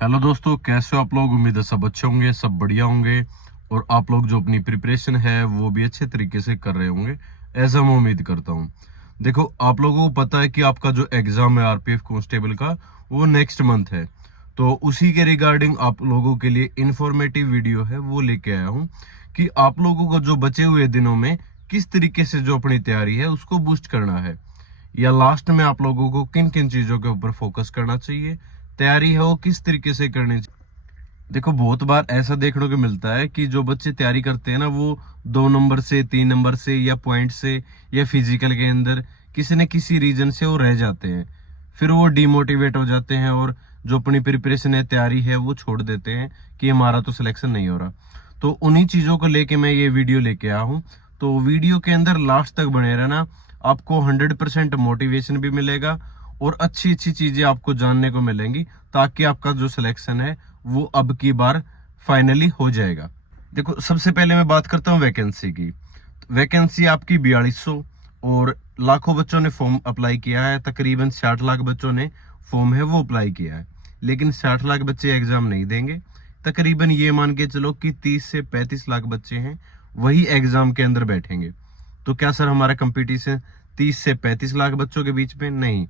Hello दोस्तों, कैसे हो आप लोग। उम्मीद है सब अच्छे होंगे, सब बढ़िया होंगे और आप लोग जो अपनी प्रिपरेशन है वो भी अच्छे तरीके से कर रहे होंगे, ऐसा मैं उम्मीद करता हूँ। देखो, आप लोगों को पता है कि आपका जो एग्जाम है आरपीएफ कांस्टेबल का, वो नेक्स्ट मंथ है। तो उसी के रिगार्डिंग आप लोगों के लिए इंफॉर्मेटिव वीडियो है वो लेके आया हूँ कि आप लोगों को जो बचे हुए दिनों में किस तरीके से जो अपनी तैयारी है उसको बूस्ट करना है, या लास्ट में आप लोगों को किन किन चीजों के ऊपर फोकस करना चाहिए, तैयारी है वो किस तरीके से करनी चाहिए। देखो, बहुत बार ऐसा देखने को मिलता है कि जो बच्चे तैयारी करते हैं ना, वो 2 नंबर से, 3 नंबर से, या पॉइंट से, या फिजिकल के अंदर किसी न किसी रीजन से वो रह जाते हैं। फिर वो डिमोटिवेट हो जाते हैं और जो अपनी प्रिपरेशन है, तैयारी है, वो छोड़ देते हैं कि हमारा तो सिलेक्शन नहीं हो रहा। तो उन्हीं चीजों को लेके मैं ये वीडियो लेके आया हूँ। तो वीडियो के अंदर लास्ट तक बने रहना, आपको 100% मोटिवेशन भी मिलेगा और अच्छी अच्छी चीजें आपको जानने को मिलेंगी, ताकि आपका जो सिलेक्शन है वो अब की बार फाइनली हो जाएगा। देखो, सबसे पहले मैं बात करता हूँ वैकेंसी की। वैकेंसी आपकी 4200 और लाखों बच्चों ने फॉर्म अप्लाई किया है। तकरीबन 60 लाख बच्चों ने फॉर्म है वो अप्लाई किया है, लेकिन 60 लाख बच्चे एग्जाम नहीं देंगे। तकरीबन ये मान के चलो कि 30 से 35 लाख बच्चे हैं, वही एग्जाम के अंदर बैठेंगे। तो क्या सर हमारा कंपटीशन 30 से 35 लाख बच्चों के बीच में? नहीं।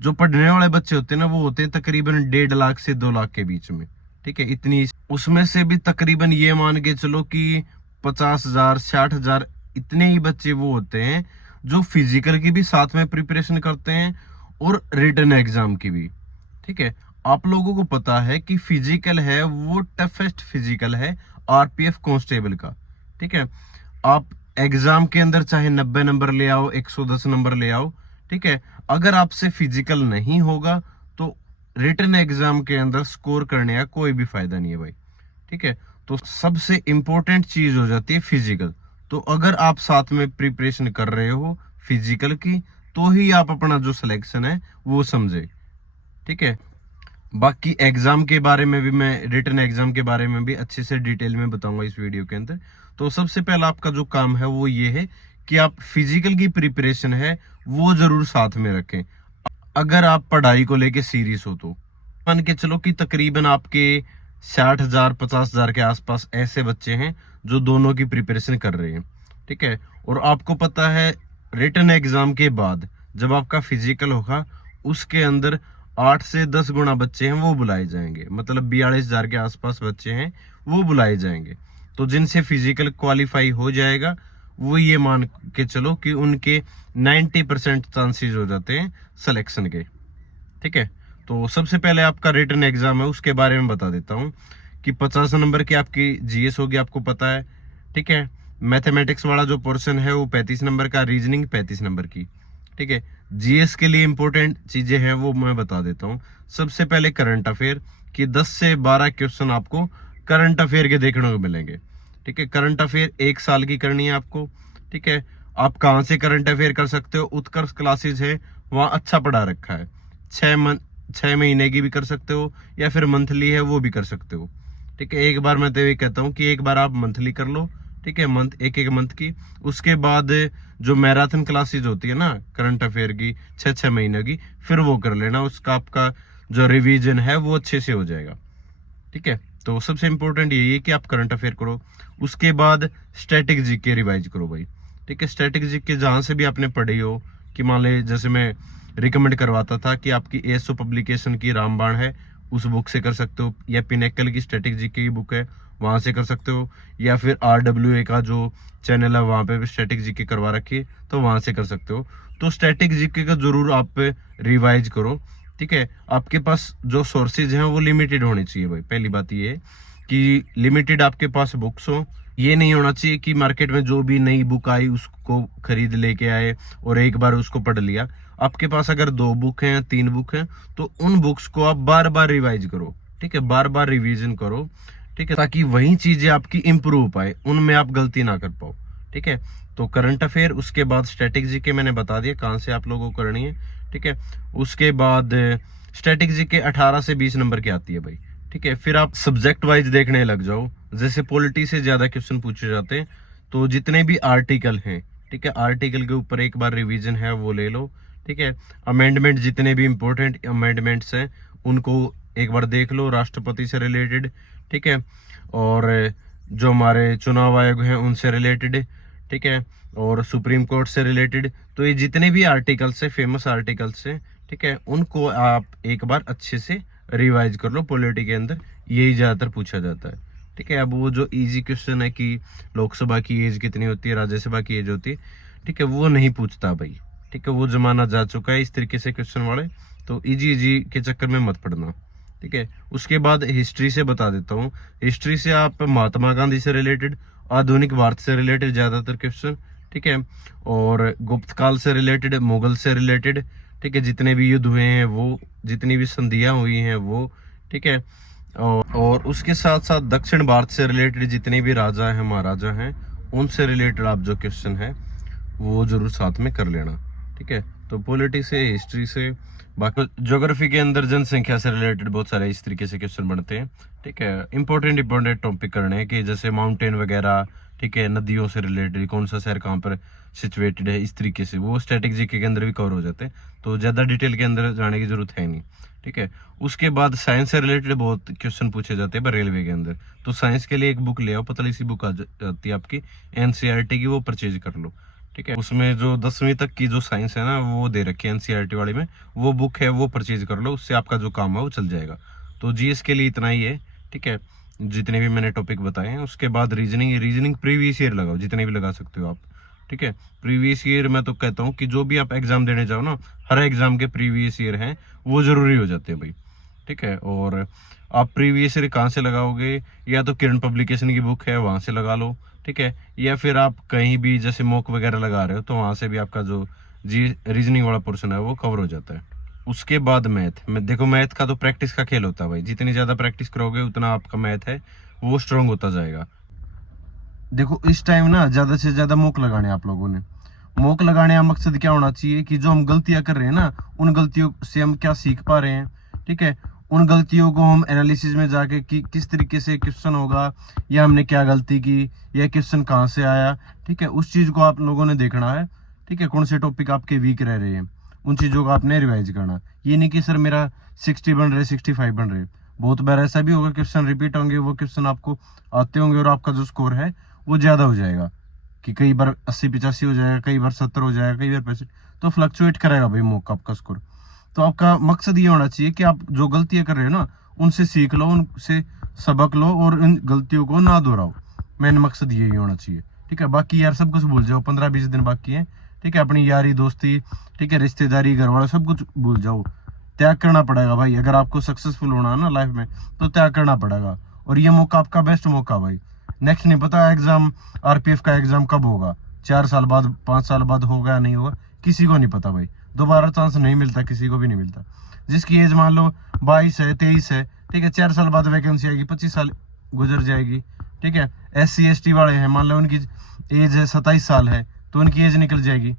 जो पढ़ने वाले बच्चे होते हैं ना, वो होते हैं तकरीबन 1.5 लाख से 2 लाख के बीच में। ठीक है, इतनी। उसमें से भी तकरीबन ये मान के चलो कि 50,000 60,000 इतने ही बच्चे वो होते हैं जो फिजिकल की भी साथ में प्रिपरेशन करते हैं और रिटन एग्जाम की भी। ठीक है, आप लोगों को पता है कि फिजिकल है वो टफेस्ट फिजिकल है आरपीएफ कांस्टेबल का। ठीक है, आप एग्जाम के अंदर चाहे 90 नंबर ले आओ, 110 नंबर ले आओ, ठीक है, अगर आपसे फिजिकल नहीं होगा तो रिटन एग्जाम के अंदर स्कोर करने का कोई भी फायदा नहीं है भाई। ठीक है, तो सबसे इंपॉर्टेंट चीज हो जाती है फिजिकल। तो अगर आप साथ में प्रिपरेशन कर रहे हो फिजिकल की, तो ही आप अपना जो सिलेक्शन है वो समझे। ठीक है, बाकी एग्जाम के बारे में भी मैं, रिटन एग्जाम के बारे में भी अच्छे से डिटेल में बताऊंगा इस वीडियो के अंदर। तो सबसे पहला आपका जो काम है वो ये है कि आप फिजिकल की प्रिपरेशन है वो जरूर साथ में रखें। अगर आप पढ़ाई को लेके सीरियस हो तो मान के चलो कि तकरीबन आपके 60,000 50,000 के आसपास ऐसे बच्चे हैं जो दोनों की प्रिपरेशन कर रहे हैं। ठीक है, और आपको पता है रिटन एग्जाम के बाद जब आपका फिजिकल होगा, उसके अंदर 8 से 10 गुना बच्चे हैं वो बुलाए जाएंगे, मतलब 42,000 के आसपास बच्चे हैं वो बुलाए जाएंगे। तो जिनसे फिजिकल क्वालिफाई हो जाएगा, वो ये मान के चलो कि उनके 90% चांसेस हो जाते हैं सिलेक्शन के। ठीक है, तो सबसे पहले आपका रिटन एग्जाम है उसके बारे में बता देता हूँ कि 50 नंबर की आपकी जीएस होगी, आपको पता है। ठीक है, मैथमेटिक्स वाला जो पोर्शन है वो 35 नंबर का, रीजनिंग 35 नंबर की। ठीक है, जीएस के लिए इंपॉर्टेंट चीजें हैं वो मैं बता देता हूँ। सबसे पहले करंट अफेयर की 10 से 12 क्वेश्चन आपको करंट अफेयर के देखने को मिलेंगे। ठीक है, करंट अफेयर 1 साल की करनी है आपको। ठीक है, आप कहाँ से करंट अफेयर कर सकते हो? उत्कर्ष क्लासेस है, वहाँ अच्छा पढ़ा रखा है। 6 महीने की भी कर सकते हो, या फिर मंथली है वो भी कर सकते हो। ठीक है, एक बार मैं तो ये कहता हूँ कि एक बार आप मंथली कर लो। ठीक है, एक मंथ की। उसके बाद जो मैराथन क्लासेज होती है ना करंट अफेयर की, 6 महीने की, फिर वो कर लेना। उसका आपका जो रिवीजन है वो अच्छे से हो जाएगा। ठीक है, तो सबसे इंपॉर्टेंट यही है कि आप करंट अफेयर करो। उसके बाद स्टैटिक जीके रिवाइज करो भाई। ठीक है, स्टैटिक जीके जहां से भी आपने पढ़ी हो, कि मान ली जैसे मैं रिकमेंड करवाता था कि आपकी एएसओ पब्लिकेशन की रामबाण है, उस बुक से कर सकते हो, या पिनेकल की स्टैटिक जीके की बुक है वहां से कर सकते हो, या फिर RWA का जो चैनल है वहां पे भी स्टैटिक जीके करवा रखी है, तो वहां से कर सकते हो। तो स्टैटिक जीके का जरूर आप रिवाइज करो। ठीक है, आपके पास जो सोर्सेज हैं वो लिमिटेड होने चाहिए भाई। पहली बात ये है कि लिमिटेड आपके पास बुक्स हो। ये नहीं होना चाहिए कि मार्केट में जो भी नई बुक आई उसको खरीद लेके आए और एक बार उसको पढ़ लिया। आपके पास अगर 2 बुक हैं, 3 बुक हैं, तो उन बुक्स को आप बार बार रिवाइज करो। ठीक है, बार बार रिवीजन करो। ठीक है, ताकि वही चीजें आपकी इंप्रूव पाए, उनमें आप गलती ना कर पाओ। ठीक है, तो करंट अफेयर, उसके बाद स्टैटिक जीके मैंने बता दिया कहाँ से आप लोगों को करनी है। ठीक है, उसके बाद स्टैटिक जीके 18 से 20 नंबर की आती है भाई। ठीक है, फिर आप सब्जेक्ट वाइज देखने लग जाओ। जैसे पॉलिटी से ज्यादा क्वेश्चन पूछे जाते हैं, तो जितने भी आर्टिकल हैं, ठीक है, आर्टिकल के ऊपर एक बार रिवीजन है वो ले लो। ठीक है, अमेंडमेंट, जितने भी इंपॉर्टेंट अमेंडमेंट्स हैं उनको एक बार देख लो, राष्ट्रपति से रिलेटेड, ठीक है, और जो हमारे चुनाव आयोग हैं उनसे रिलेटेड, ठीक है, और सुप्रीम कोर्ट से रिलेटेड। तो ये जितने भी आर्टिकल्स है, फेमस आर्टिकल्स हैं, ठीक है, उनको आप एक बार अच्छे से रिवाइज कर लो। पॉलिटी के अंदर यही ज्यादातर पूछा जाता है, ठीक है। अब वो जो इजी क्वेश्चन है कि लोकसभा की एज कितनी होती है, राज्यसभा की एज होती है, ठीक है, वो नहीं पूछता भाई, ठीक है, वो जमाना जा चुका है इस तरीके से क्वेश्चन वाले। तो इजी इजी के चक्कर में मत पड़ना, ठीक है। उसके बाद हिस्ट्री से बता देता हूँ। हिस्ट्री से आप महात्मा गांधी से रिलेटेड, आधुनिक भारत से रिलेटेड ज्यादातर क्वेश्चन, ठीक है, और गुप्त काल से रिलेटेड, मुगल से रिलेटेड, ठीक है, जितने भी युद्ध हुए हैं वो, जितनी भी संधियां हुई हैं वो, ठीक है, और उसके साथ साथ दक्षिण भारत से रिलेटेड जितने भी राजा हैं, महाराजा हैं, उनसे रिलेटेड आप जो क्वेश्चन है वो जरूर साथ में कर लेना, ठीक है। तो पॉलिटी से, हिस्ट्री से, बाकी ज्योग्राफी के अंदर जनसंख्या से रिलेटेड बहुत सारे इस तरीके से क्वेश्चन बनते हैं, ठीक है। इंपॉर्टेंट टॉपिक करने हैं कि जैसे माउंटेन वगैरह, ठीक है, नदियों से रिलेटेड, कौन सा शहर कहाँ पर सिचुएटेड है, इस तरीके से वो स्टैटिक जीके के अंदर भी कवर हो जाते हैं। तो ज्यादा डिटेल के अंदर जाने की जरूरत है नहीं, ठीक है। उसके बाद साइंस से रिलेटेड बहुत क्वेश्चन पूछे जाते हैं रेलवे के अंदर। तो साइंस के लिए एक बुक ले आओ, पतली सी बुक आ जाती है आपकी एनसीईआरटी की, वो परचेज कर लो, ठीक है। उसमें जो 10वीं तक की जो साइंस है ना वो दे रखी है एनसीईआरटी वाली में, वो बुक है, वो परचेज कर लो, उससे आपका जो काम है वो चल जाएगा। तो जीएस के लिए इतना ही है, ठीक है, जितने भी मैंने टॉपिक बताए हैं। उसके बाद रीजनिंग प्रीवियस ईयर लगाओ, जितने भी लगा सकते हो आप, ठीक है। प्रीवियस ईयर मैं तो कहता हूँ कि जो भी आप एग्जाम देने जाओ ना, हर एग्जाम के प्रीवियस ईयर हैं वो जरूरी हो जाते हैं भाई, ठीक है। और आप प्रीवियस ईयर कहाँ से लगाओगे, या तो किरण पब्लिकेशन की बुक है वहां से लगा लो, ठीक है, या फिर आप कहीं भी जैसे मॉक वगैरह लगा रहे हो तो वहां से भी आपका जो रीजनिंग वाला पोर्शन है वो कवर हो जाता है। उसके बाद मैथ में देखो, मैथ का तो प्रैक्टिस का खेल होता है भाई, जितनी ज्यादा प्रैक्टिस करोगे उतना आपका मैथ है वो स्ट्रांग होता जाएगा। देखो इस टाइम ना ज्यादा से ज्यादा मॉक लगाने आप लोगों ने। मॉक लगाने का मकसद क्या होना चाहिए कि जो हम गलतियां कर रहे हैं ना, उन गलतियों से हम क्या सीख पा रहे हैं, ठीक है, उन गलतियों को हम एनालिसिस में जाके कि किस तरीके से क्वेश्चन होगा, या हमने क्या गलती की, या क्वेश्चन कहाँ से आया, ठीक है, उस चीज को आप लोगों ने देखना है, ठीक है। कौन से टॉपिक आपके वीक रह रहे हैं, उन चीजों को आपने रिवाइज करना। ये नहीं कि सर मेरा 60 बन रहे, 65 बन रहे। बहुत बार ऐसा भी होगा क्वेश्चन रिपीट होंगे, वो क्वेश्चन आपको आते होंगे और आपका जो स्कोर है वो ज्यादा हो जाएगा, कि कई बार 80-85 हो जाएगा, कई बार 70 हो जाएगा, कई बार 65। तो फ्लक्चुएट करेगा भाई मॉक आपका स्कोर। तो आपका मकसद ये होना चाहिए कि आप जो गलतियां कर रहे हो ना उनसे सीख लो, उनसे सबक लो और इन गलतियों को ना दोहराओ। मेन मकसद यही होना चाहिए, ठीक है। बाकी यार सब कुछ भूल जाओ, 15-20 दिन बाकी है, ठीक है। अपनी यारी दोस्ती, ठीक है, रिश्तेदारी, घर वाला, सब कुछ भूल जाओ। त्याग करना पड़ेगा भाई, अगर आपको सक्सेसफुल होना है ना लाइफ में तो त्याग करना पड़ेगा। और ये मौका आपका बेस्ट मौका भाई। नेक्स्ट नहीं पता एग्जाम, आरपीएफ का एग्जाम कब होगा, 4 साल बाद, 5 साल बाद होगा या नहीं होगा, किसी को नहीं पता भाई। दोबारा चांस नहीं मिलता, किसी को भी नहीं मिलता। जिसकी एज मान लो 22 है, 23 है, ठीक है, 4 साल बाद वैकेंसी आएगी, 25 साल गुजर जाएगी, ठीक है। SC ST वाले हैं, मान लो उनकी एज है 27 साल है, तो उनकी एज निकल जाएगी।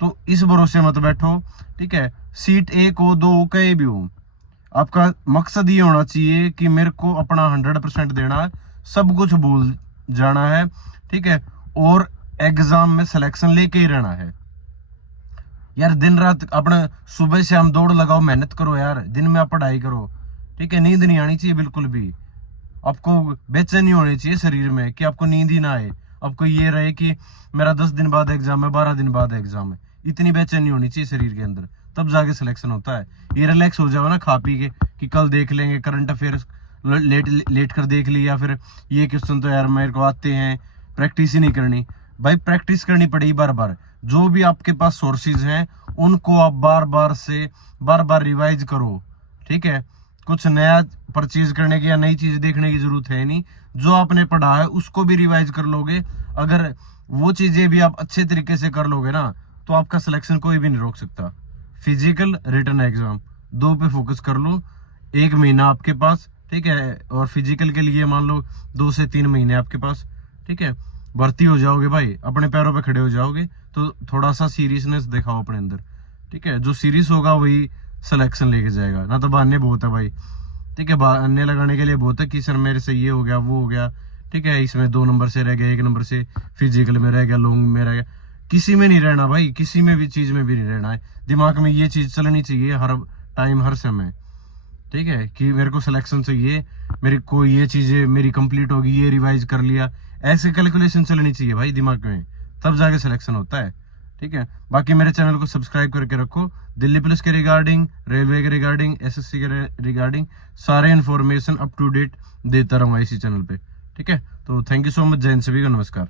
तो इस भरोसे मत बैठो, ठीक है। सीट 1 हो, 2 हो, कहीं भी हो, आपका मकसद ये होना चाहिए कि मेरे को अपना 100% देना है, सब कुछ भूल जाना है, ठीक है, और एग्जाम में सिलेक्शन लेके ही रहना है। यार दिन रात अपना सुबह से हम दौड़ लगाओ, मेहनत करो यार, दिन में आप पढ़ाई करो, ठीक है। नींद नहीं आनी चाहिए बिल्कुल भी, आपको बेचैनी होनी चाहिए शरीर में कि आपको नींद ही ना आए। आपको ये रहे कि मेरा 10 दिन बाद एग्जाम है, 12 दिन बाद एग्जाम है, इतनी बेचैनी होनी चाहिए शरीर के अंदर, तब जाके सिलेक्शन होता है। ये रिलैक्स हो जाओ ना खा पी के कि कल देख लेंगे, करंट अफेयर्स लेट कर देख लिया, फिर ये क्वेश्चन तो यार मेरे को आते हैं, प्रैक्टिस ही नहीं करनी। भाई प्रैक्टिस करनी पड़ेगी बार बार। जो भी आपके पास सोर्सेज हैं उनको आप बार बार रिवाइज करो, ठीक है। कुछ नया परचेज करने की या नई चीज देखने की जरूरत है नहीं, जो आपने पढ़ा है उसको भी रिवाइज कर लोगे। अगर वो चीजें भी आप अच्छे तरीके से कर लोगे ना तो आपका सिलेक्शन कोई भी नहीं रोक सकता। फिजिकल, रिटन एग्जाम, 2 पे फोकस कर लो। 1 महीना आपके पास, ठीक है, और फिजिकल के लिए मान लो 2 से 3 महीने आपके पास, ठीक है। भर्ती हो जाओगे भाई, अपने पैरों पे खड़े हो जाओगे, तो थोड़ा सा सीरियसनेस दिखाओ अपने अंदर, ठीक है। जो सीरियस होगा वही सिलेक्शन लेके जाएगा, ना तो बहाने बहुत है भाई, ठीक है। बहाने लगाने के लिए बहुत है कि सर मेरे से ये हो गया, वो हो गया, ठीक है, इसमें 2 नंबर से रह गया, 1 नंबर से फिजिकल में रह गया, लॉन्ग में रह गया। किसी में नहीं रहना भाई, किसी में भी चीज में भी नहीं रहना है। दिमाग में ये चीज चलनी चाहिए हर टाइम, हर समय। ठीक है, कि मेरे को सिलेक्शन चाहिए, मेरे को ये चीजें मेरी कंप्लीट होगी, ये रिवाइज कर लिया, ऐसे कैलकुलेशन चलनी चाहिए भाई दिमाग में, तब जाके सिलेक्शन होता है। ठीक है, बाकी मेरे चैनल को सब्सक्राइब करके रखो। दिल्ली पुलिस के रिगार्डिंग, रेलवे के रिगार्डिंग, एसएससी के रिगार्डिंग सारे इन्फॉर्मेशन अप टू डेट देता रहूंगा इसी चैनल पे। ठीक है, तो थैंक यू सो मच, जय हिंद, सभी को नमस्कार।